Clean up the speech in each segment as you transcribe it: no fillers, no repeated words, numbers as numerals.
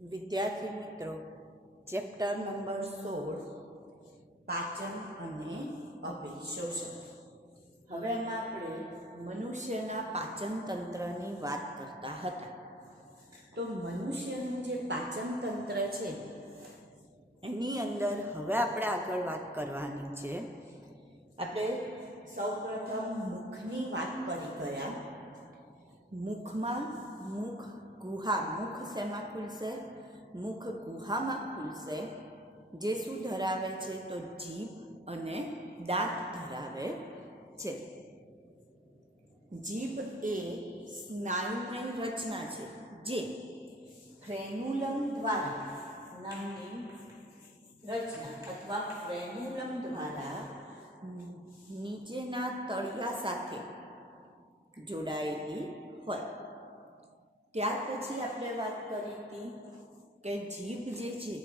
વિદ્યાર્થી મિત્રો, chapter number 16 પાચન અને અભિશોષણ. હવે એમાં આપણે મનુષ્યના પાચન તંત્રની વાત કરતા હતા. તો મનુષ્યનું જે પાચન તંત્ર છે એની અંદર હવે આપણે આગળ વાત કરવાની છે. આપણે સૌપ્રથમ મુખની વાત કરી ગયા. મુખમાં મુખ ગુહા, મુખ શેમાં ખુલશે? મુખ ગુહામાં ખુલશે. જે શું ધરાવે છે? તો જીભ અને દાંત ધરાવે છે. જીભ એ સ્નાયુમય રચના છે જે ફ્રેન્યુલમ દ્વારા નામની રચના અથવા ફ્રેન્યુલમ દ્વારા નીચેના તળિયા સાથે જોડાયેલી હોય. ત્યાર પછી આપણે વાત કરી હતી કે જીભ જે છે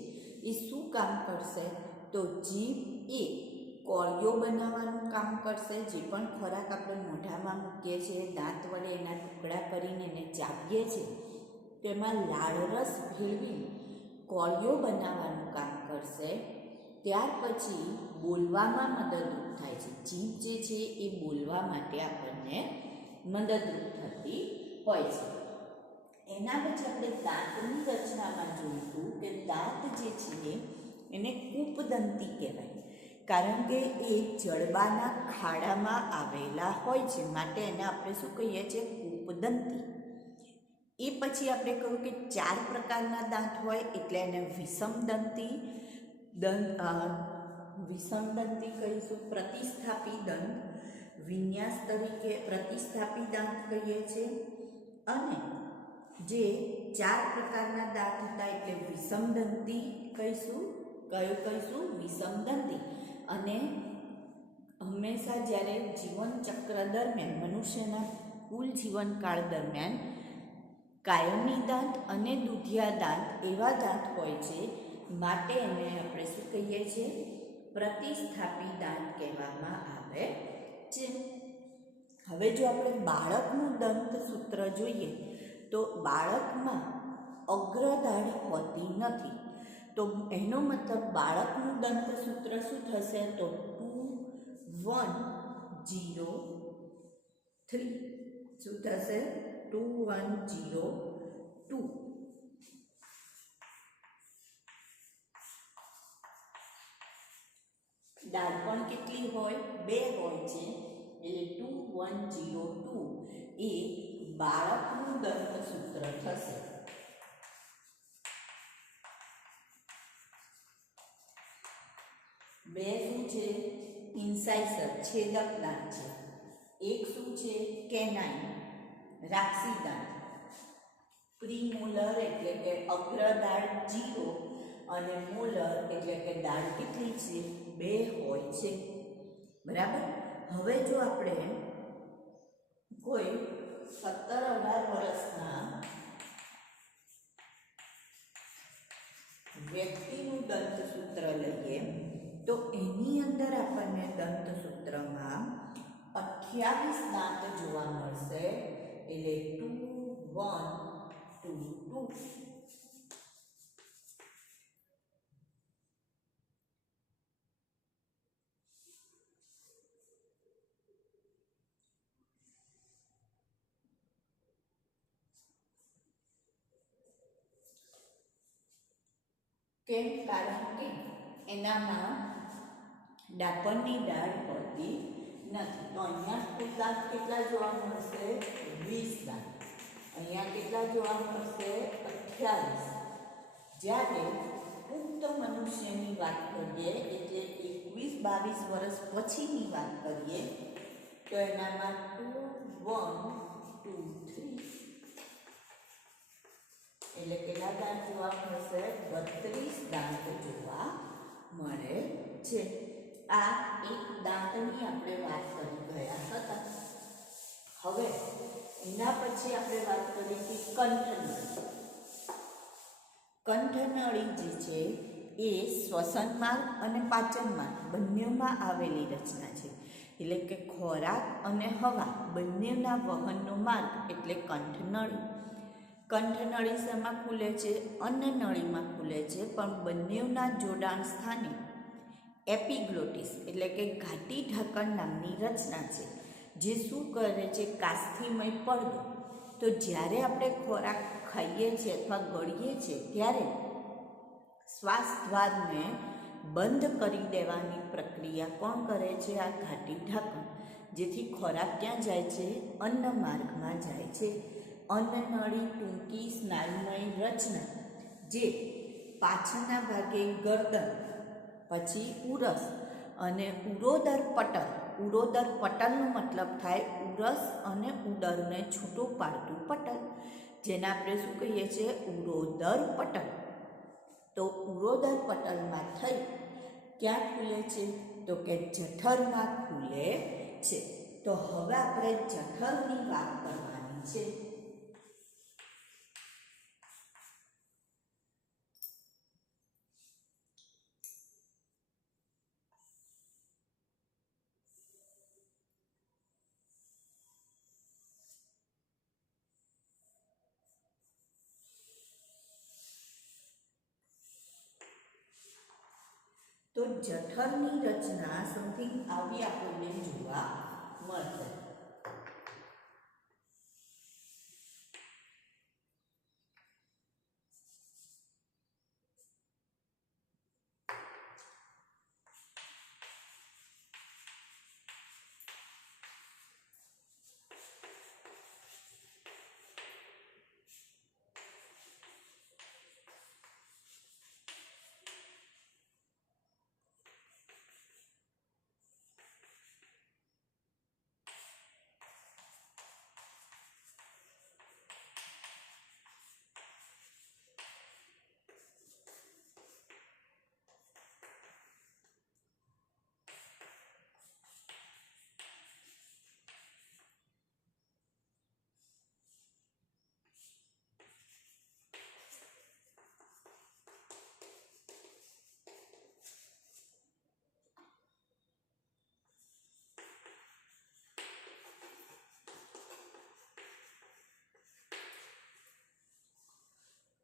એ શું કામ કરશે? તો જીભ એ કોળિયો બનાવવાનું કામ કરશે. જે પણ ખોરાક આપણે મોઢામાં મૂકીએ છીએ, દાંત વડે એના ટુકડા કરીને એને ચાવીએ છીએ, તેમાં લાળરસ ભેળવી કોળિયો બનાવવાનું કામ કરશે. ત્યાર પછી બોલવામાં મદદરૂપ થાય છે. જીભ જે છે એ બોલવા માટે આપણને મદદરૂપ થતી હોય છે. એના પછી આપણે દાંતની રચનામાં જોઈશું કે દાંત જે છે એને કૂપદંતી કહેવાય, કારણ કે એ જડબાના ખાડામાં આવેલા હોય છે, માટે એને આપણે શું કહીએ છીએ? કૂપદંતી. એ પછી આપણે કહ્યું કે 4 પ્રકારના દાંત હોય એટલે એને વિષમદંતી કહીશું, પ્રતિસ્થાપી દંત, વિન્યાસ તરીકે પ્રતિસ્થાપી દાંત કહીએ છીએ. અને જે 4 પ્રકારના દાંત હતા એટલે વિષમદંતી કહીશું. કયું કહીશું? વિષમદંતી. અને હંમેશા જ્યારે જીવનચક્ર દરમિયાન, મનુષ્યના કુલ જીવનકાળ દરમિયાન કાયમી દાંત અને દુધિયા દાંત એવા દાંત હોય છે, માટે એને આપણે શું કહીએ છીએ? પ્રતિસ્થાપી દાંત કહેવામાં આવે છે. હવે જો આપણે બાળકનું દંતસૂત્ર જોઈએ તો બાળકમાં અગ્રદાઢી હોતી નથી. તો એનો મતલબ બાળકનું દંતસૂત્ર શું થશે? તો 2 1 0 3. શું થશે? 2 1 0 2. દાઢ પણ કેટલી હોય? 2 હોય છે. એટલે 2 1 0 2 એ બાળકનું દંતસૂત્ર થશે. બે શું છે? ઇન્સાઇસર, છેદક દાંત છે. એક શું છે? કેનાઇન, રાક્ષી દાંત. પ્રીમોલર એટલે કે અગ્રદાઢ 0 અને મોલર એટલે કે દાઢ કેટલી છે? 2 હોય છે. બરાબર. હવે જો આપણે કોઈ 17-18 વર્ષના વ્યક્તિનું દંતસૂત્ર લઈએ તો એની અંદર આપણને દંતસૂત્રમાં 28 દાંત જોવા મળશે. એટલે 2 1 2 2. કેમ? કારણ કે એનામાં ડાપણની ડાળ હોતી નથી. તો અહીંયા કુલ દાંત કેટલા જોવા મળશે? 20 દાંત. અહીંયા કેટલા જોવા મળશે? 28. જ્યારે પુખ્ત મનુષ્યની વાત કરીએ એટલે 21-22 વર્ષ પછીની વાત કરીએ તો એનામાં 2 1 2 3 એટલે કેટલા દાંત જોવા મળશે? 32 દાંત જોવા મળે છે. આ એક દાંતની આપણે વાત કરી ગયા હતા. હવે એના પછી આપણે વાત કરી હતી કંઠનળી. કંઠનળી જે છે એ શ્વસન માર્ગ અને પાચન માર્ગ બંનેમાં આવેલી રચના છે. એટલે કે ખોરાક અને હવા બંનેના વહનનો માર્ગ એટલે કંઠનળી. કંઠનળી શેમાં ખુલે છે? અન્નનળીમાં ખુલે છે, પણ બંનેના જોડાણ સ્થાને એપિગ્લોટિસ એટલે કે ઘાટી ઢાંકણ નામની રચના છે, જે શું કરે છે? કાસ્થિમય પડદો. તો જ્યારે આપણે ખોરાક ખાઈએ છીએ અથવા ગળીએ છીએ ત્યારે શ્વાસ દ્વારને બંધ કરી દેવાની પ્રક્રિયા કોણ કરે છે? આ ઘાટી ઢાંકણ. જેથી ખોરાક ક્યાં જાય છે? અન્ન માર્ગમાં જાય છે. અન્નનળી ટૂંકી સ્નાયુમય રચના, જે પાછળના ભાગે ગરદન, પછી ઉરસ અને ઉરોદર પટલ. ઉરોદર પટલનો મતલબ થાય ઉરસ અને ઉદરને છૂટું પાડતું પટલ, જેને આપણે શું કહીએ છીએ? ઉરોદર પટલ. તો ઉરોદર પટલમાં થઈ ક્યાં ખુલે છે? તો કે જઠરમાં ખુલે છે. તો હવે આપણે જઠરની વાત કરવાની છે. તો જઠરની રચના સમથિંગ આવી આપણને જોવા મળશે.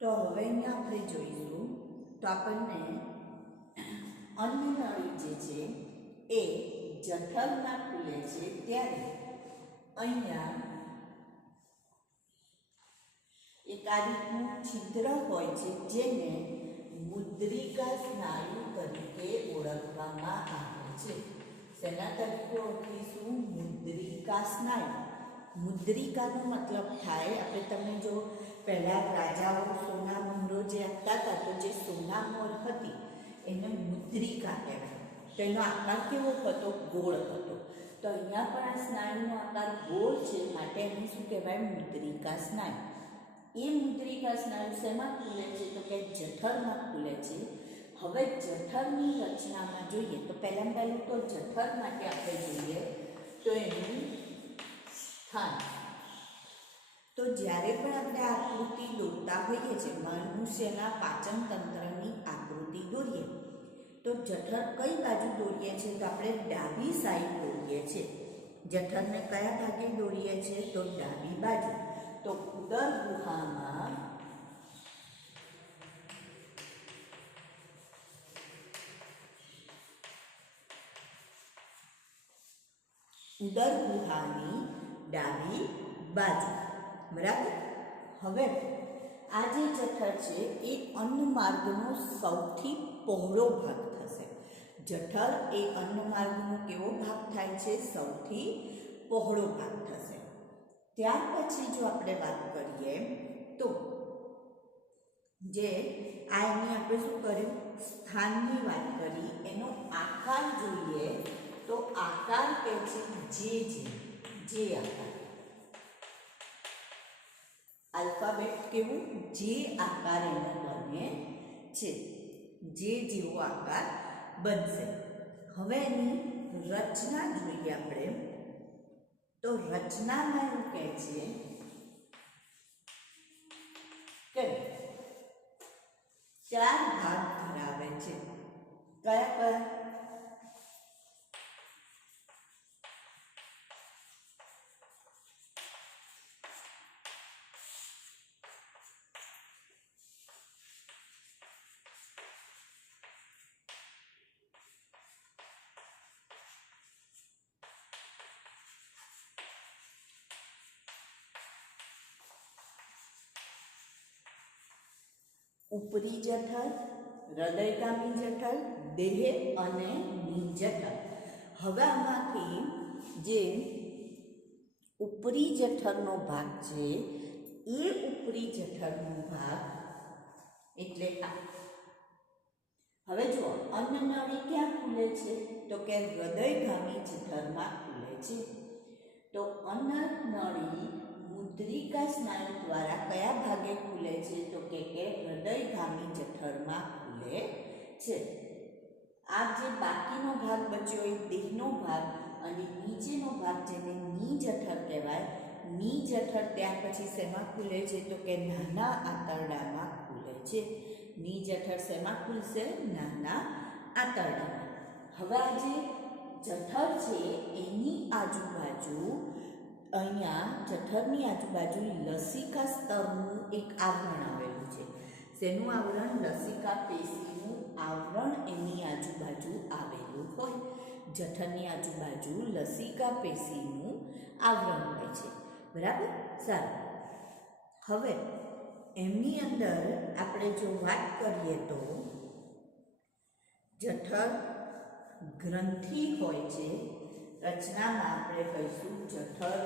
તો હવે અહીંયા આપણે જોઈશું તો આપણને અન્નનળી જે છે એ જઠરમાં ખુલે છે ત્યારે અહીંયા એક આ રીતનું છિદ્ર હોય છે, જેને મુદ્રિકા સ્નાયુ તરીકે ઓળખવામાં આવે છે. શેના તરીકે ઓળખીશું? મુદ્રિકા સ્નાયુ. મુદ્રિકાનો મતલબ થાય, આપણે તમે જો પહેલાં રાજાઓ સોના મહોરો જે આપતા હતા, તો જે સોના મોર હતી એને મુદ્રિકા કહેવાય. તેનો આકાર કેવો હતો? ગોળ હતો. તો અહીંયા પણ આ સ્નાયુનો આકાર ગોળ છે, માટે એને શું કહેવાય? મુદ્રિકા સ્નાયુ. એ મુદ્રિકા સ્નાયુ શેમાં ખુલે છે? તો કે જઠરમાં ખુલે છે. હવે જઠરની રચનામાં જોઈએ તો પહેલું તો જઠર માટે આપણે જોઈએ તો એનું સ્થાન. તો જ્યારે પણ આપણે આકૃતિ દોરતા હોઈએ છીએ, મનુષ્યના પાચન તંત્રની આકૃતિ દોરીએ તો જઠર કઈ બાજુ દોરીએ છીએ? તો આપણે ડાબી સાઈડ દોરીએ છીએ. જઠરને કયા ભાગે દોરીએ છીએ? તો ડાબી બાજુ. તો ઉદર ગુહામાં ઉદર ગુહાની ડાબી બાજુ. બરાબર. હવે આ જે જઠર છે એ અન્ન માર્ગનો સૌથી પહોળો ભાગ થશે. જઠર એ અન્ન માર્ગનો કેવો ભાગ થાય છે? સૌથી પહોળો ભાગ થશે. ત્યાર પછી જો આપણે વાત કરીએ તો જે આ એની આપણે શું કર્યું? સ્થાનની વાત કરી. એનો આકાર જોઈએ તો આકાર કે છે જે આકાર. આલ્ફાબેટ કેવું? જે આકાર એનો બને છે, જે જેવો આકાર બનશે. હવે એની રચના જોઈએ આપણે તો રચનામાં એવું કહે છે કે 4 ભાગ ધરાવે છે. કયા કયા? ઉપરી જઠર, હૃદયગામી જઠર, દેહ અને નિજઠર. હવે આમાંથી જે ઉપરી જઠરનો ભાગ છે એ ઉપરી જઠરનો ભાગ એટલે આ. હવે જુઓ, અન્નનળી ક્યાં ખુલે છે? તો કે હૃદયગામી જઠરમાં ખુલે છે. તો અન્નનળી મુદ્રિકા સ્નાયુ દ્વારા કયા ભાગે ખુલે છે? તો કે હૃદયગામી જઠરમાં ખુલે છે. આ જે બાકીનો ભાગ બચ્યો એ દેહનો ભાગ અને નીચેનો ભાગ જેને નિજઠર કહેવાય. નિજઠર ત્યાર પછી શેમાં ખુલે છે? તો કે નાના આંતરડામાં ખુલે છે. નિજઠર શેમાં ખુલશે? નાના આંતરડામાં. હવે આ જે જઠર છે એની આજુબાજુ અહીંયા જઠરની આજુબાજુ લસિકા સ્તરનું એક આવરણ આવેલું છે. શેનું આવરણ? લસિકા પેશીનું આવરણ એની આજુબાજુ આવેલું હોય. જઠરની આજુબાજુ લસિકા પેશીનું આવરણ હોય છે. બરાબર? સારું. હવે એમની અંદર આપણે જો વાત કરીએ તો જઠર ગ્રંથિ હોય છે. રચનામાં આપણે કહીશું જઠર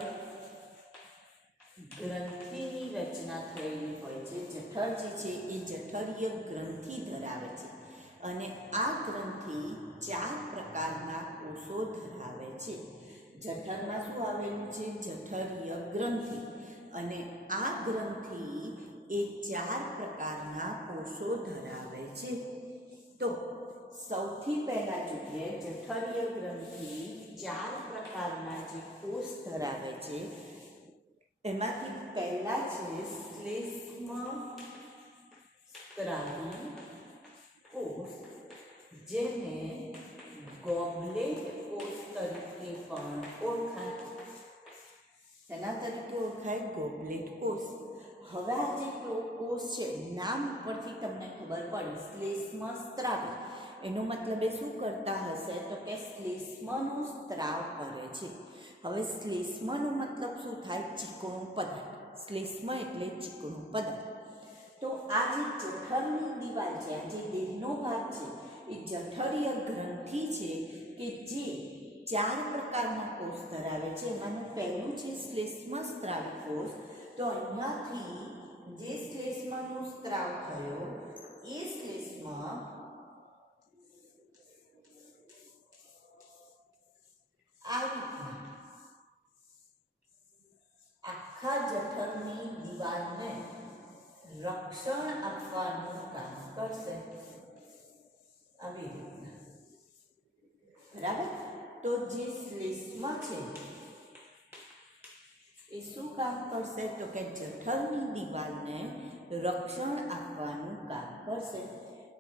ગ્રંથિની રચના થયેલી હોય છે. જઠર જે છે એ જઠરીય ગ્રંથિ ધરાવે છે અને આ ગ્રંથિ 4 પ્રકારના કોષો ધરાવે છે. જઠરમાં શું આવેલું છે? જઠરીય ગ્રંથિ. અને આ ગ્રંથિ એ 4 પ્રકારના કોષો ધરાવે છે. તો સૌથી પહેલા જોઈએ, જઠરીય ગ્રંથિ 4 પ્રકારના જે કોષ ધરાવે છે એમાંથી પહેલા છે શ્લેષ્મ સ્ત્રાવી કોષ, જેને ગોબલેટ કોષ તરીકે પણ ઓળખાય. તેના તરીકે ઓળખાય ગોબલેટ કોષ. હવે આ જે કોષ છે નામ પરથી તમને ખબર પડી, શ્લેષ્મ સ્ત્રાવી. એનો મતલબ એ શું કરતા હશે? તો કે શ્લેષ્મનો સ્ત્રાવ કરે છે. હવે શ્લેષ્મનો મતલબ શું થાય? ચીકણો પદાર્થ. શ્લેષ્મ એટલે ચીકણો પદાર્થ. તો આ જે જઠરની દિવાલ છે, આ જે દેહનો ભાગ છે એ જઠરીય ગ્રંથિ છે કે જે 4 પ્રકારના કોષ ધરાવે છે. એમાંનું પહેલું છે શ્લેષ્મ સ્ત્રાવી કોષ. તો અહીંયાથી જે શ્લેષ્મનો સ્ત્રાવ થયો એ શ્લેષ્મ આ રીતના આખા જઠરની દિવાલને રક્ષણ આપવાનું કામ કરશે. આવી રીતના. બરાબર? તો જે શ્લેષ્મ છે એ શું કામ કરશે? તો કે જઠરની દિવાલને રક્ષણ આપવાનું કામ કરશે.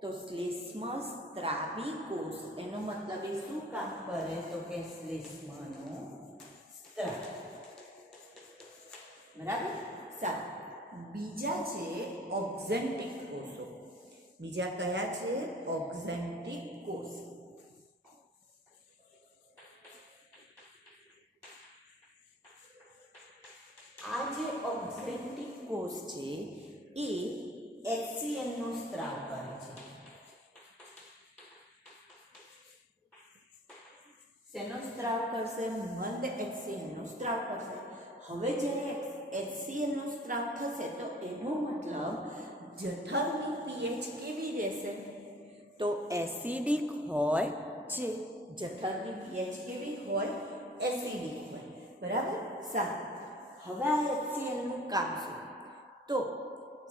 તો શ્લેષ્મ સ્ત્રાવી કોષ એનો મતલબ એ શું કામ કરે? તો કે શ્લેષ્મનો સ્ત્રાવ. બરાબર? સારું. બીજા છે ઓક્ઝેન્ટિક કોષો. બીજા કયા છે? ઓક્ઝેન્ટિક કોષ. આ જે ઓક્ઝેન્ટિક કોષ છે એ HCl નો સ્ત્રાવ કરે છે. શેનો સ્ત્રાવ કરશે? મંદ HCl નો સ્ત્રાવ કરશે. હવે જ્યારે HCl નો સ્ત્રાવ થશે તો એનો મતલબ જઠરની pH કેવી રહેશે? તો એસિડિક હોય છે. જઠરની pH કેવી હોય? એસિડિક હોય. બરાબર? સારું. હવે આ HCl નું કામ શું? તો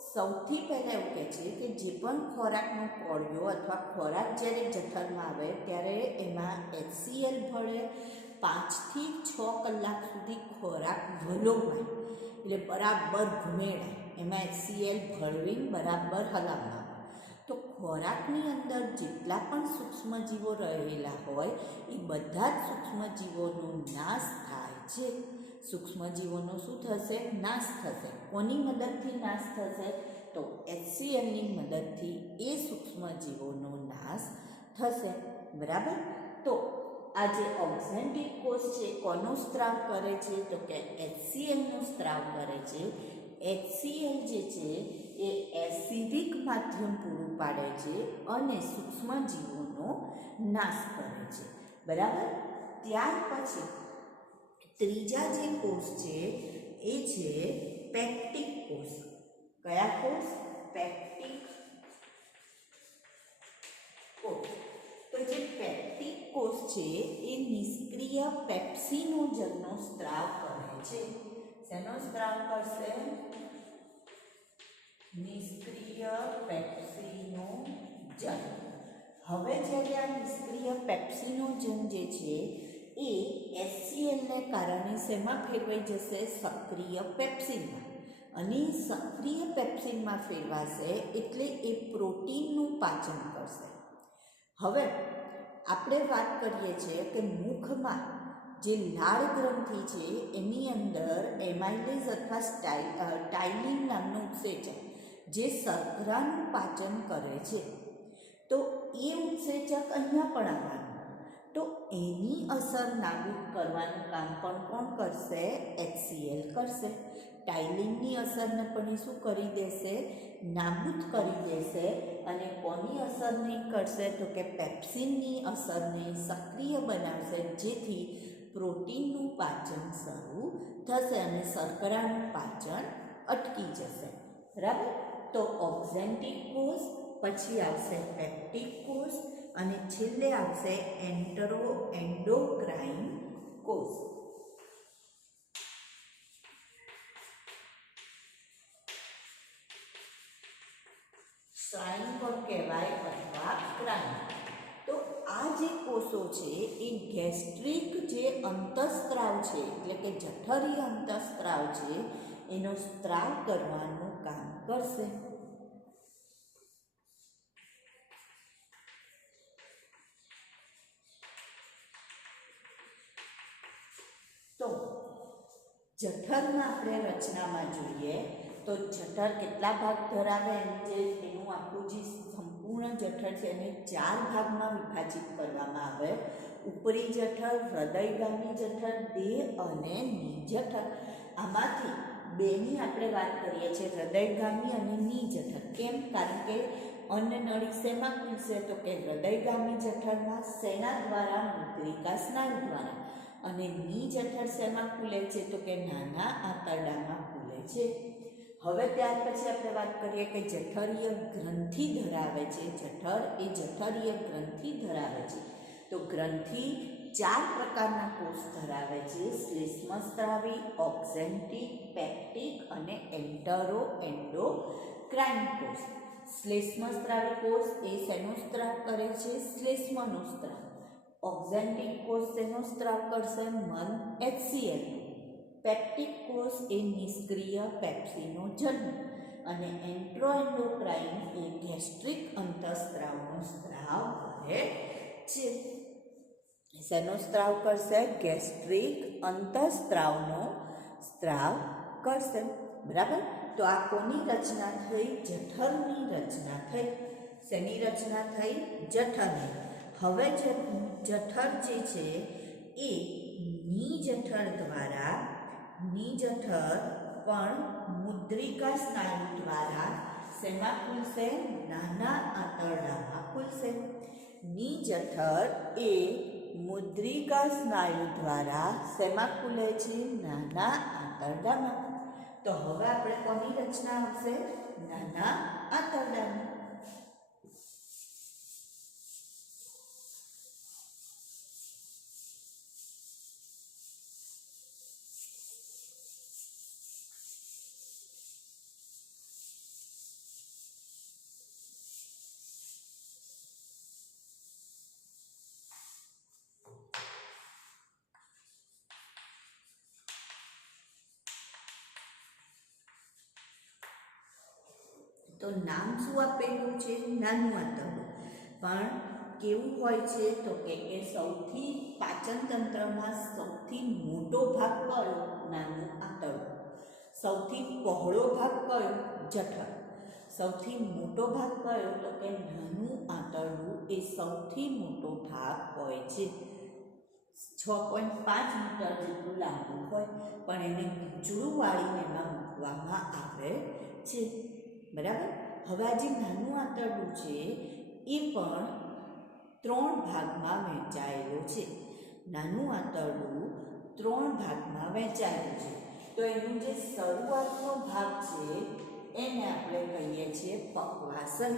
સૌથી પહેલાં એવું કહે છે કે જે પણ ખોરાકનો કોળિયો અથવા ખોરાક જ્યારે જઠરમાં આવે ત્યારે એમાં HCl ભળે. 5 થી 6 કલાક સુધી ખોરાક વલોવાય એટલે બરાબર ઘૂમેડાય. એમાં HCl ભળવી બરાબર હલાવવા. તો ખોરાકની અંદર જેટલા પણ સૂક્ષ્મજીવો રહેલા હોય એ બધા જ સૂક્ષ્મજીવોનો નાશ થાય છે. સૂક્ષ્મજીવોનો શું થશે? નાશ થશે. કોની મદદથી નાશ થશે? તો HClની મદદથી એ સૂક્ષ્મજીવોનો નાશ થશે. બરાબર? તો આ જે ઓક્ઝેન્ટિક કોષ છે કોનો સ્ત્રાવ કરે છે? તો કે HCl નો સ્ત્રાવ કરે છે. HCl જે છે એ એસિડિક માધ્યમ પૂરું પાડે છે અને સૂક્ષ્મજીવોનો નાશ કરે છે. બરાબર. ત્યાર પછી ત્રીજા જે કોષ છે એ છે પેક્ટિક કોષ. કયા કોષ? પેક્ટિક કોષ. તો જે પેક્ટિક કોષ છે એ નિષ્ક્રિય પેપ્સિનોજનનો સ્ત્રાવ કરે છે. શેનો સ્ત્રાવ કરશે? નિષ્ક્રિય પેપ્સિનોજન. હવે જ્યારે આ નિષ્ક્રિય પેપ્સિનોજન જે છે એ HCl ને કારણે શેમાં ફેરવાઈ જશે? સક્રિય પેપ્સિનમાં. અને સક્રિય પેપ્સિનમાં ફેરવાશે એટલે એ પ્રોટીનનું પાચન કરશે. હવે આપણે વાત કરીએ છીએ કે મુખમાં જે લાળ ગ્રંથિ છે એની અંદર એમાઇલેઝ અથવા ટાઇલિન નામનું ઉત્સેચક જે શર્કરાનું પાચન કરે છે. તો એ ઉત્સેચક અહીંયા પણ આવવાનું. તો એની અસર નાબૂદ કરવાનું કામ પણ કોણ કરશે? HCl કરશે. ટાઇલિનની અસરને પણ એ શું કરી દેશે? નાબૂદ કરી દેશે. અને કોની અસર નહીં કરશે? તો કે પેપ્સિનની અસરને સક્રિય બનાવશે, જેથી પ્રોટીનનું પાચન શરૂ થશે અને શર્કરાનું પાચન અટકી જશે. બરાબર. તો ઓક્ઝેન્ટિક કોષ, પછી આવશે પેપ્ટિક કોષ અને છેલ્લે આવશે એન્ડોક્રાઇન કોષ. સ્વાઇન પણ કહેવાય અથવા ક્રાઇન. તો આ જે કોષો છે એ ગેસ્ટ્રિક જે અંતઃસ્ત્રાવ છે એટલે કે જઠરી અંતઃસ્ત્રાવ છે એનો સ્ત્રાવ કરવાનું કામ કરશે. તો જઠરમાં આપણે રચનામાં જોઈએ તો જઠર કેટલા ભાગ ધરાવે? એનું આખું જે સંપૂર્ણ જઠર છે એને 4 ભાગમાં વિભાજિત કરવામાં આવે. ઉપરી જઠર, હૃદયગામી જઠર, દેહ અને નિજઠર. આમાંથી બેની આપણે વાત કરીએ છીએ, હૃદયગામી અને નિજઠર. કેમ? કારણ કે અન્નનળી શેમાં ખુલશે? તો કે હૃદયગામી જઠરમાં. શેના દ્વારા? મુદ્રિકા સ્નાયુ દ્વારા. અને નિજઠર શેમાં ખુલે છે? તો કે નાના આંતરડામાં ખુલે છે. હવે ત્યાર પછી આપણે વાત કરીએ કે જઠરીય ગ્રંથિ ધરાવે છે. જઠર એ જઠરીય ગ્રંથિ ધરાવે છે. તો ગ્રંથિ 4 પ્રકારના કોષ ધરાવે છે: શ્લેષ્મસ્ત્રાવી, ઓક્ઝેન્ટિક, પેપ્ટિક અને એન્ડોક્રાઇન કોષ. શ્લેષ્મસ્ત્રાવી કોષ એ શેનો સ્ત્રાવ કરે છે? શ્લેષ્મનો સ્ત્રાવ. ઓક્ઝેન્ટિક કોષ શેનો સ્ત્રાવ કરશે? HCl. પેપ્ટિક કોષ એ નિષ્ક્રિય પેપ્સિનોજન અને એન્ડોક્રાઇન એ ગેસ્ટ્રિક અંતઃસ્ત્રાવનો સ્ત્રાવ કરે છે. શેનો સ્ત્રાવ કરશે? ગેસ્ટ્રિક અંતઃસ્ત્રાવનો સ્ત્રાવ કરશે. બરાબર. તો આ કોની રચના થઈ? જઠરની રચના થઈ. શેની રચના થઈ? જઠરની. હવે જઠર જે છે એ નિજઠર દ્વારા, નિજઠર પણ મુદ્રિકા સ્નાયુ દ્વારા શેમાં ખુલશે? નાના આંતરડામાં ખુલશે. નિજઠર એ મુદ્રિકા સ્નાયુ દ્વારા શેમાં ખુલે છે? નાના આંતરડામાં. તો હવે આપણે કોની રચના આવશે? નાના આંતરડાની. તો નામ શું આપેલું છે? નાનું આંતરડું. પણ કેવું હોય છે? તો કે સૌથી પાચન તંત્રમાં સૌથી મોટો ભાગ કયો? નાનું આંતરડું. સૌથી પહોળો ભાગ કયો? જઠર. સૌથી મોટો ભાગ કયો? તો કે નાનું આંતરડું એ સૌથી મોટો ભાગ હોય છે. 6.5 મીટર જેટલું લાંબુ હોય, પણ એને ગૂંચળું વાળીને એમાં મૂકવામાં આવે છે. બરાબર. હવે આ જે નાનું આંતરડું છે એ પણ 3 ભાગમાં વહેંચાયેલું છે. નાનું આંતરડું 3 ભાગમાં વહેંચાયેલું છે. તો એનું જે શરૂઆતનો ભાગ છે એને આપણે કહીએ છીએ પક્વાસલ.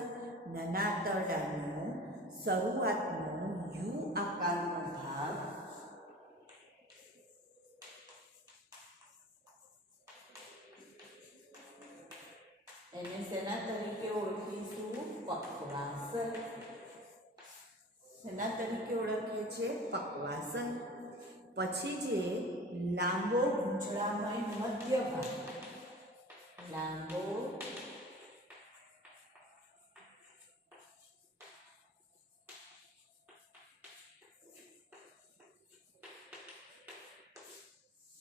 નાના આંતરડાનો શરૂઆતનો યુ આકારનો ભાગ એને શેના તરીકે ઓળખીશું? પક્વાસલ. શેના તરીકે ઓળખીએ છીએ? પક્વાસલ. પછી જે લાંબો ગૂંચળામય મધ્ય ભાગ, લાંબો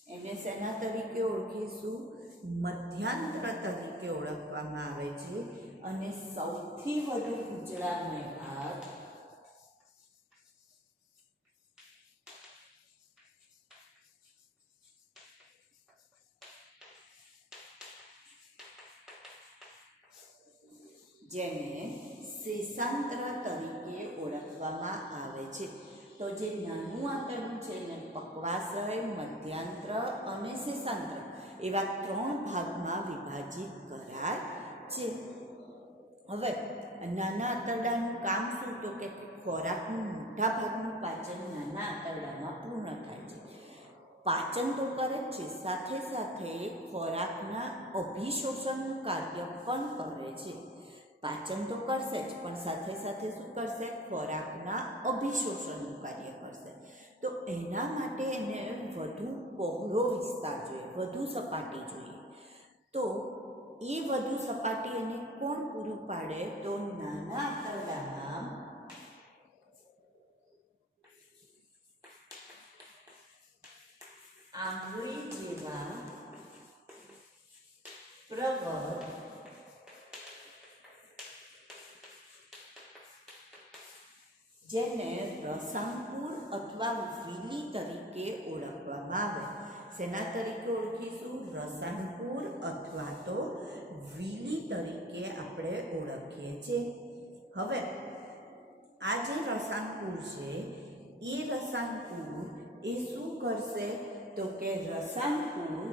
એને શેના તરીકે ઓળખીશું? મધ્યાંત્ર તરીકે ઓળખવામાં આવે છે. અને સૌથી વધુ ગૂંચળામય ભાગ જેને શેષાંત્ર તરીકે ઓળખવામાં આવે છે. તો જે નાનું આંતરડું છે એને પક્વાસય, મધ્યાંત્ર અને શેષાંત્ર એવા 3 ભાગમાં વિભાજિત કરાય છે. હવે નાના આંતરડાનું કામ શું? તો કે ખોરાકનું મોટા ભાગનું પાચન નાના આંતરડામાં પૂર્ણ થાય છે. પાચન તો કરે જ છે, સાથે સાથે ખોરાકના અભિશોષણનું કાર્ય પણ કરે છે. પાચન તો કરશે જ, પણ સાથે સાથે શું કરશે? ખોરાકના અભિશોષણનું કાર્ય કરશે. તો એના માટે એને વધુ પહોળો વિસ્તાર જોઈએ, વધુ સપાટી જોઈએ. તો એ વધુ સપાટી એને કોણ પૂરું પાડે? તો નાના આંતરડામાં આંગળી જેવા પ્રવર જેને રસાંકુર અથવા વિલી તરીકે ઓળખવામાં આવે. શેના તરીકે ઓળખીશું? રસાંકુર અથવા તો વિલી તરીકે આપણે ઓળખીએ છીએ. હવે આ જે રસાંકુર છે એ રસાંકુર એ શું કરશે? તો કે રસાંકુર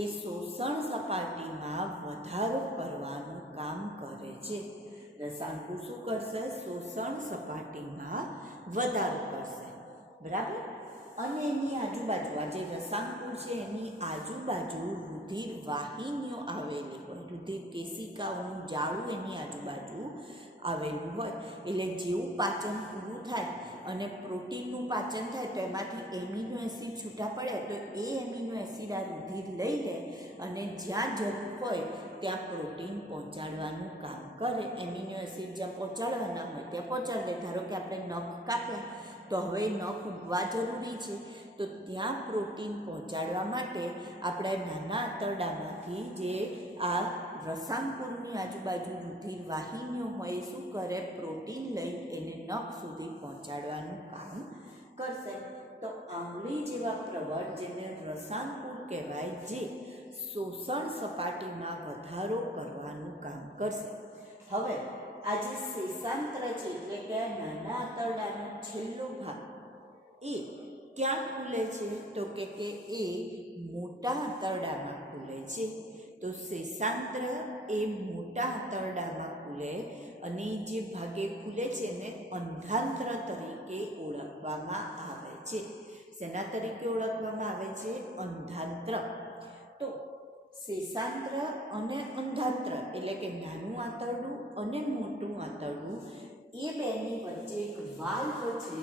એ શોષણ સપાટીમાં વધારો કરવાનું કામ કરે છે. રસાંકુર શું કરશે? શોષણ સપાટીમાં વધારો કરશે. બરાબર. અને એની આજુબાજુ આ જે રસાંકુર છે એની આજુબાજુ રુધિર વાહિનીઓ આવેલી હોય, રુધિર કેશિકાઓનું જાળું એની આજુબાજુ આવેલું હોય. એટલે જેવું પાચન પૂરું થાય અને પ્રોટીનનું પાચન થાય તો એમાંથી એમિનો એસિડ છૂટા પડે તો એ એમિનો એસિડ આ રુધિર લઈ લે અને જ્યાં જરૂર હોય ત્યાં પ્રોટીન પહોંચાડવાનું કામ કરે. એમિનો એસિડ જ્યાં પહોંચાડવાના હોય ત્યાં પહોંચાડી દે. ધારો કે આપણે નખ કાપ્યા તો હવે નખ ઉગવા જરૂરી છે, તો ત્યાં પ્રોટીન પહોંચાડવા માટે આપણે નાના આંતરડામાંથી જે આ રસાંકુરની આજુબાજુ રુધિર વાહિનીઓ હોય એ શું કરે? પ્રોટીન લઈ એને નખ સુધી પહોંચાડવાનું કામ કરશે. તો આંગળી જેવા પ્રવર જેને રસાંકુર કહેવાય, જે શોષણ સપાટીમાં વધારો કરવાનું કામ કરશે. હવે આ જે શેષાંત્ર છે એટલે કે નાના આંતરડાનો છેલ્લો ભાગ એ ક્યાં ખુલે છે? તો કે એ મોટા આંતરડામાં ખુલે છે. તો શેષાંત્ર એ મોટા આંતરડામાં ખુલે અને જે ભાગે ખુલે છે એને અંધાંત્ર તરીકે ઓળખવામાં આવે છે. શેના તરીકે ઓળખવામાં આવે છે? અંધાંત્ર. તો શેષાંત્ર અને અંધાંત્ર એટલે કે નાનું આંતરડું અને મોટું આંતરડું એ બેની વચ્ચે એક વાલ્વ છે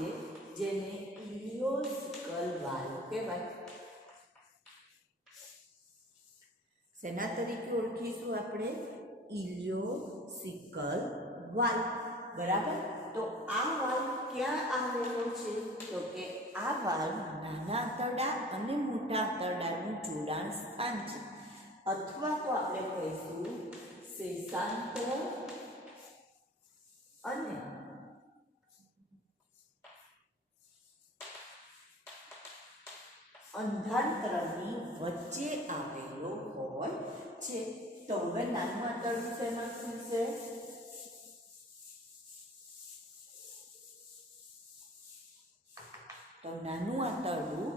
જેને ઇલિયોસિકલ વાલ્વ કહેવાય. શેના તરીકે ઓળખીશું આપણે? ઇલિયોસિકલ વાલ્વ. બરાબર. તો આ વાલ્વ ક્યાં આવેલો છે? તો કે આ વાલ્વ નાના આંતરડા અને મોટા આંતરડાનું જોડાણ સ્થાન છે, અથવા તો આપણે કહીશું શેષાંત્ર અને અંધાંત્રની વચ્ચે આવેલો હોય છે. તો હવે નાનું આંતરડું શેમાં ખુલશે? નાનું આંતરડું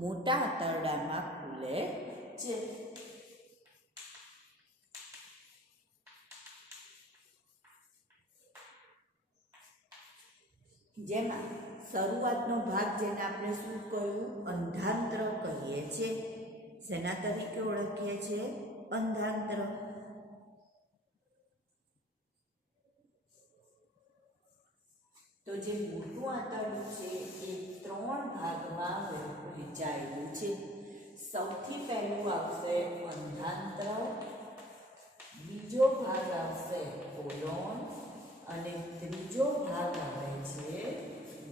મોટા આંતરડામાં ખુલે છે. જેમાં શરૂઆતનો ભાગ જેને આપણે શું કહ્યું? અંધાંત્ર કહીએ છીએ. શેના તરીકે ઓળખીએ છીએ? અંધાંત્ર. તો જે મોટું આંતરડું છે એ 3 ભાગમાં વહેંચાયેલું છે. સૌથી પહેલું આવશે અંધાંત્ર, બીજો ભાગ આવશે કોલોન અને ત્રીજો ભાગ આવે છે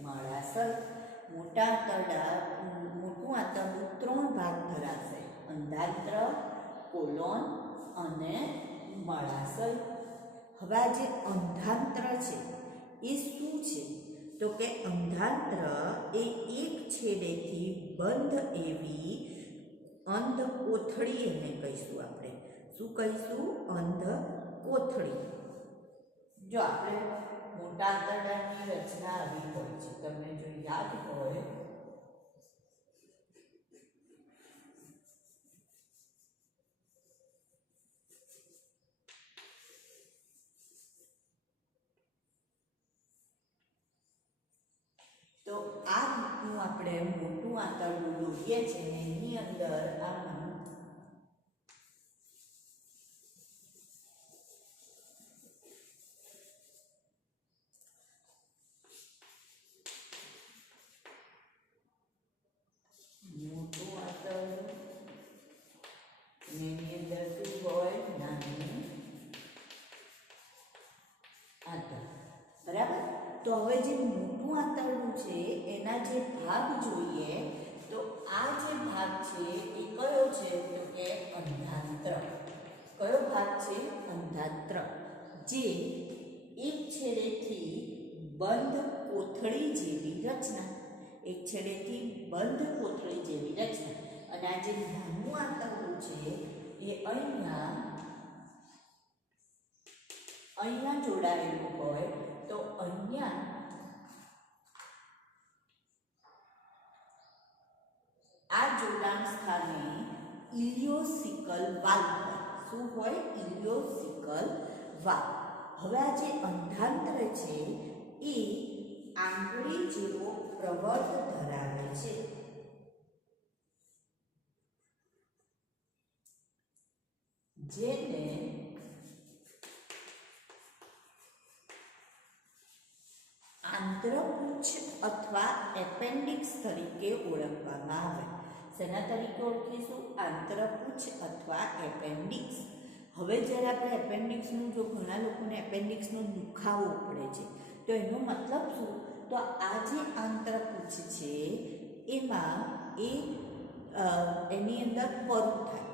મળાશય. મોટું આંતરડું 3 ભાગ ધરાવશે: અંધાંત્ર, કોલોન અને મળાશય. હવે આ જે અંધાંત્ર છે એ શું છે? તો કે અંધાંત્ર એ એક છેડેથી બંધ એવી અંધ કોથળી એને કહીશું આપણે. શું કહીશું? અંધ કોથળી. જો આપણે મોટા આંતરડાની રચના આવી હોય છે, તમને જો યાદ હોય તો આ રીતનું આપણે મોટું આંતરડું દોરીએ છીએ. એની અંદર આમાં મોટું આંતરડું એની અંદર શું હોય? નાનું આંતરડું. બરાબર. તો હવે જે મોટું આંતરડું છે એના જે ભાગ જોઈએ તો આ જે ભાગ છે એ કયો છે? તો કે અંધાંત્ર. કયો ભાગ છે? અંધાંત્ર. જે એક છેડેથી બંધ કોથળી જેવી રચના. એક છેડેથી બંધ કોથળી જેવી રચના. અને આ જે નાનું આંતરડું છે એ અહીંયા જોડાયેલું હોય તો અહીંયા આ જોડાણ સ્થાને ઇલિયોસિકલ વાલ્વ હોય. શું હોય? ઇલિયોસિકલ વાલ્વ. હવે આ જે અંધાંત્ર છે એ આંગળી જેવો પ્રવર્ત ધરાવે છે. જેને આંત્રપુચ્છ અથવા એપેન્ડિક્સ તરીકે ઓળખવામાં આવે. શેના તરીકે ઓળખીશું? આંત્રપુચ્છ અથવા એપેન્ડિક્સ. હવે જ્યારે આપણે એપેન્ડિક્સનું, જો ઘણા લોકોને એપેન્ડિક્સનો દુખાવો પડે છે તો એનો મતલબ શું? તો આ જે આંત્રપુચ્છ છે એમાં એની અંદર પરું થાય,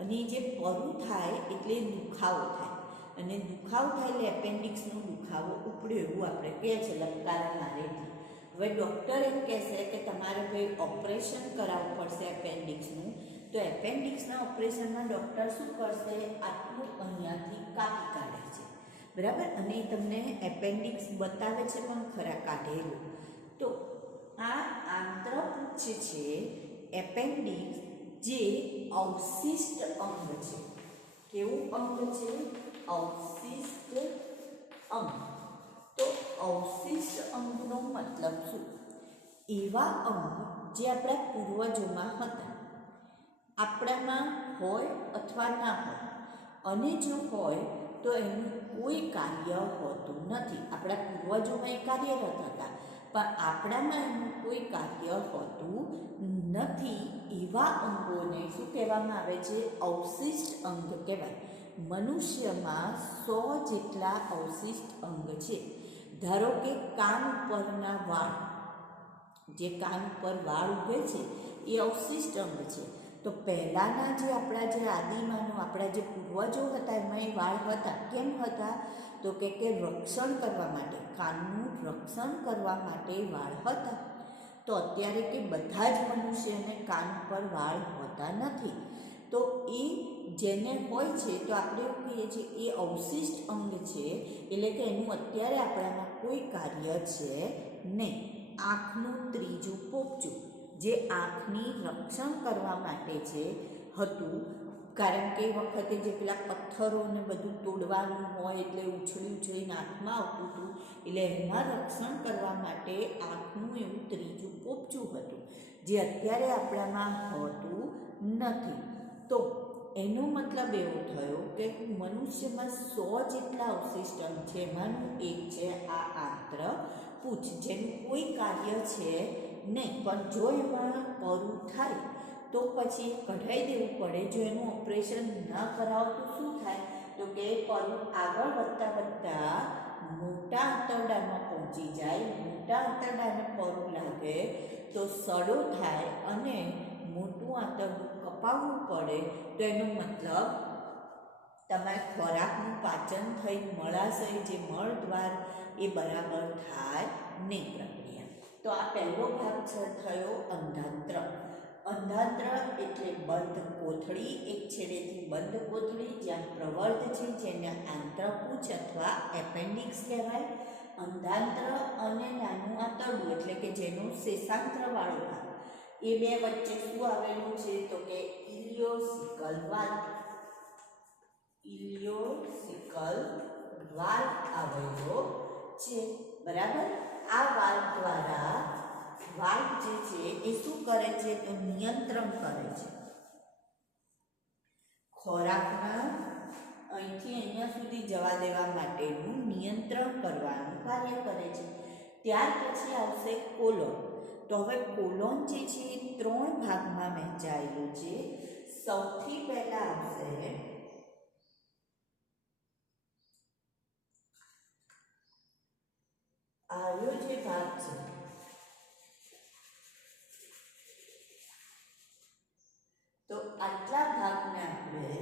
અને જે પરું થાય એટલે દુખાવો થાય, અને દુખાવો થાય એટલે એપેન્ડિક્સનો દુખાવો ઉપડ્યો એવું આપણે કહે છે, લપકારા મારેથી. હવે ડૉક્ટર એમ કહેશે કે તમારે ભાઈ ઓપરેશન કરાવવું પડશે એપેન્ડિક્સનું. તો એપેન્ડિક્સના ઓપરેશનમાં ડૉક્ટર શું કરશે? આટલું અહીંયાથી કાપી કાઢે છે. બરાબર. અને એ તમને એપેન્ડિક્સ બતાવે છે પણ ખરા કાઢેલું. તો આ આંત્રપુચ્છ છે, એપેન્ડિક્સ, જે અવશિષ્ટ અંગ છે. કેવું અંગ છે? અવશિષ્ટ અંગ. તો અવશિષ્ટ અંગનો મતલબ શું? એવા અંગ જે આપણા પૂર્વજોમાં હતા, આપણામાં હોય અથવા ના હોય, અને જો હોય તો એનું કોઈ કાર્ય હોતું નથી. આપણા પૂર્વજોમાં એ કાર્યરત હતા પણ આપણામાં એનું કોઈ કાર્ય હોતું નથી. એવા અંગોને શું કહેવામાં આવે છે? અવશિષ્ટ અંગ કહેવાય. મનુષ્યમાં 100 જેટલા અવશિષ્ટ અંગ છે. ધારો કે કાન પરના વાળ, જે કાન પર વાળ ઉભે છે એ અવશિષ્ટ અંગ છે. તો પહેલાંના જે આપણા જે આદિમાનો, આપણા જે પૂર્વજો હતા એમાં એ વાળ હતા. કેમ હતા? તો કે રક્ષણ કરવા માટે, કાનનું રક્ષણ કરવા માટે વાળ હતા. તો અત્યારે કે બધા જ મનુષ્યને કાન પર વાળ હોતા નથી. તો એ જેને હોય છે તો આપણે એવું કહીએ છીએ એ અવશિષ્ટ અંગ છે, એટલે કે એનું અત્યારે આપણામાં કોઈ કાર્ય છે નહીં. આંખનું ત્રીજું પોપચું. જે આંખની રક્ષણ કરવા માટે છે હતું, કારણ કે એ વખતે જે પેલા પથ્થરોને બધું તોડવાનું હોય એટલે ઉછળી આંખમાં આવતું હતું, એટલે એમાં રક્ષણ કરવા માટે આંખનું એવું ત્રીજું પોપચું હતું, જે અત્યારે આપણામાં હોતું નથી. તો એનો મતલબ એવો થયો કે મનુષ્યમાં 100 જેટલા અવશિષ્ટન છે, એમાંનું એક છે આ આંત્રપૂછ, જેનું કોઈ કાર્ય છે નહીં, પણ જો એમાં પરું થાય તો પછી કઢાઈ દેવું પડે. જો એનું ઓપરેશન ન કરાવો તો શું થાય, તો કે પરું આગળ વધતા મોટા આંતરડામાં પહોંચી જાય. મોટા આંતરડાને પરું લાગે તો સડો થાય અને મોટું આંતરડું કપાવવું પડે. તો એનો મતલબ તમારે ખોરાકનું પાચન થઈ મળાશય જે મળદ્વાર એ બરાબર થાય નહીં પ્રક્રિયા. તો આ પહેલો ભાગ થયો અંધાંત્ર. અંધાંત્ર એટલે બંધ કોથળી, એક છેડેથી બંધ કોથળી જ્યાં પ્રવર્ધ છે, જેને આંત્રપૂછ અથવા એપેન્ડિક્સ કહેવાય. અંધાંત્ર અને નાનું આંતરડું એટલે કે જેનું શેષાંત્રવાળો ભાગ, એ બે વચ્ચે શું આવેલું છે, તો કે ઇલિયોસિકલ વાલ્વ. ઇલિયોસિકલ વાલ્વ આવેલો છે, બરાબર. આ વાલ્વ દ્વારા વાલ્વ જે છે એ શું કરે છે, તો નિયંત્રણ કરે છે. ખોરાકના અહીંથી અહીંયા સુધી જવા દેવા માટેનું નિયંત્રણ કરવાનું કાર્ય કરે છે. ત્યાર પછી આવશે કોલોન. તો હવે કોલોન જે છે એ 3 ભાગમાં વહેંચાયેલું છે. સૌથી પહેલા આવશે આયો જે ભાગ છે, તો આટલા ભાગને આપણે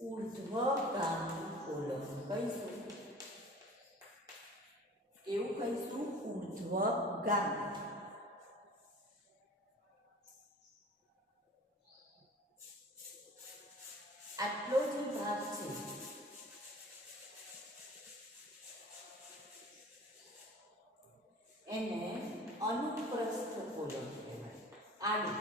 ઉર્ધ્વગામી કોલોન કહીશું. એવું કહીશું, ઉર્ધ્વગામી. આટલો જે ભાગ છે એને અનુપ્રસ્થ કોલોન કહેવાય. આડી.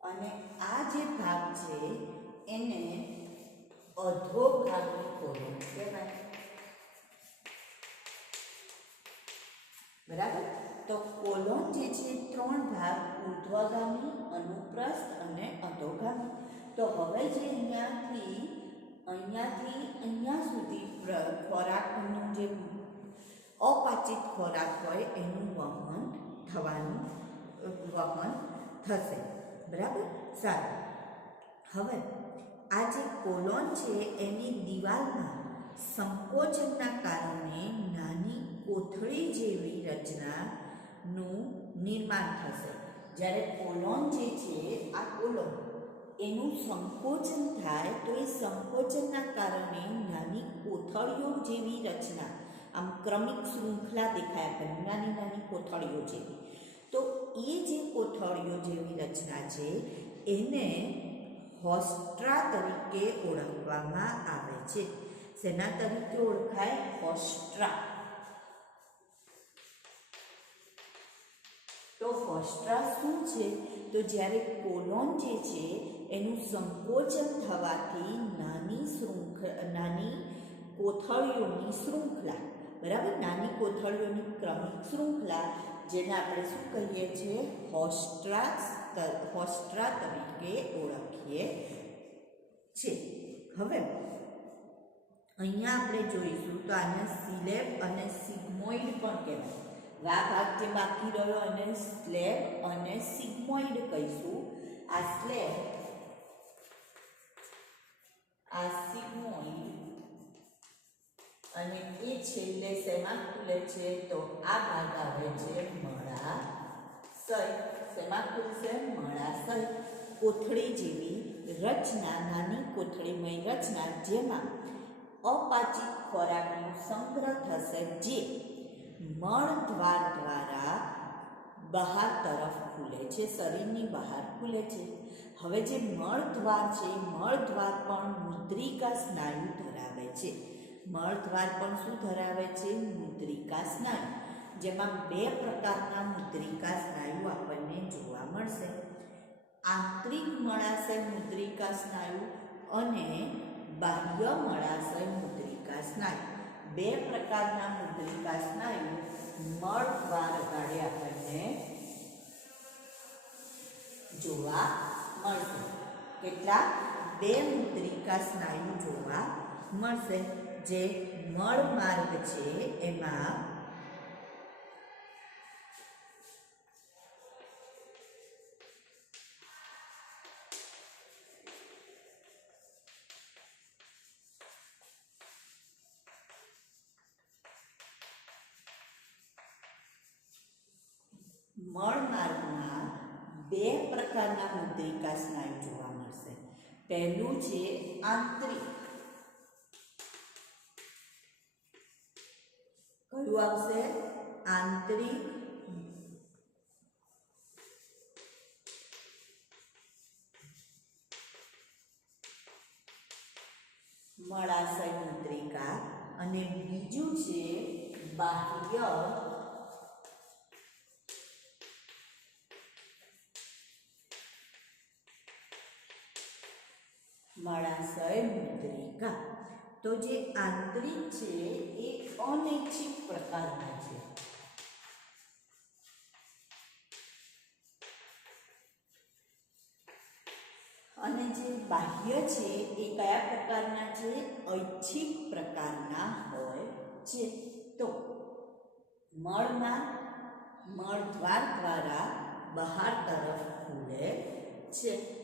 અને આ જે ભાગ છે એને અધોગામી કોલોન કહેવાય. બરાબર. તો કોલોન જે છે 3 ભાગ, ઉર્ધ્વગામી, અનુપ્રસ્થ અને અધોગામી. તો હવે જે અહીંયાથી અહીંયા સુધી ખોરાકનું જે અપાચિત ખોરાક હોય એનું વહન થશે. બરાબર. સારું. હવે આ જે કોલોન છે એની દિવાલમાં સંકોચનના કારણે નાની કોથળી જેવી રચનાનું નિર્માણ થશે. જ્યારે કોલોન જે છે આ કોલોન એનું સંકોચન થાય તો એ સંકોચનના કારણે નાની કોથળીઓ જેવી રચના, આમ ક્રમિક શૃંખલા દેખાય આપણને, નાની નાની કોથળીઓ જેવી. તો એ જે કોથળીઓ જેવી રચના છે એને હોસ્ટ્રા તરીકે ઓળખવામાં આવે છે. શેના તરીકે ઓળખાય? હોસ્ટ્રા. તો હોસ્ટ્રા શું છે? તો જ્યારે કોલોન જે છે એનું સંકોચન થવાથી નાની કોથળીઓની શૃંખલા, બરાબર, નાની કોથળીઓની ક્રમિક શૃંખલા, જેને આપણે શું કહીએ છીએ? હોસ્ટ્રા તરીકે ઓળખીએ છીએ. હવે અહીંયા આપણે જોઈશું તો આને સિલેબ અને સિગ્મોઇડ પણ કહેવાય. આ ભાગ જે બાકી રહ્યો અને સ્લેબ અને સિગ્મોઇડ કહીશું. આ સ્લેબ, આ સિગ્મોઇડ, અને એ છેલ્લે શેમાં ખુલે છે? તો આ ભાગ આવે છે મળાશય. શેમાં ખુલશે? મળાશય. કોથળી જેવી રચના, નાની કોથળીમય રચના જેમાં અપાચિત ખોરાકનો સંગ્રહ થશે, જે મળદ્વાર દ્વારા બહાર તરફ ખુલે છે, શરીરની બહાર ખુલે છે. હવે જે મળદ્વાર છે, મળદ્વાર પણ મુદ્રિકા સ્નાયુ ધરાવે છે. મળદ્વાર પણ શું ધરાવે છે? મુદ્રિકા સ્નાયુ, જેમાં બે પ્રકારના મુદ્રિકા સ્નાયુ આપણને જોવા મળશે. આંતરિક મળાશય મુદ્રિકા સ્નાયુ અને બાહ્ય મળાશય મુદ્રિકા સ્નાયુ. બે પ્રકારના મુદ્રિકા સ્નાયુ મળદ્વાર ગાળે આપણને જોવા મળશે. કેટલા? બે મુદ્રિકા સ્નાયુ જોવા મળશે. જે મળ માર્ગ છે એમાં મળમાર્ગમાં બે પ્રકારના મુદ્રિકા સ્નાયુ જોવા મળશે. પહેલું છે આંતરિક. કયું આવશે? આંતરિક મળાશય મુદ્રિકા અને બીજું છે બાહ્ય મળાશય મુદ્રિકા. તો જે આંતરિક છે એ અનૈચ્છિક પ્રકારના છે. અને જે બાહ્ય છે એ કયા પ્રકારના છે? ઐચ્છિક પ્રકારના હોય છે. તો મળમાં મળદ્વાર દ્વારા બહાર તરફ ખુલે છે.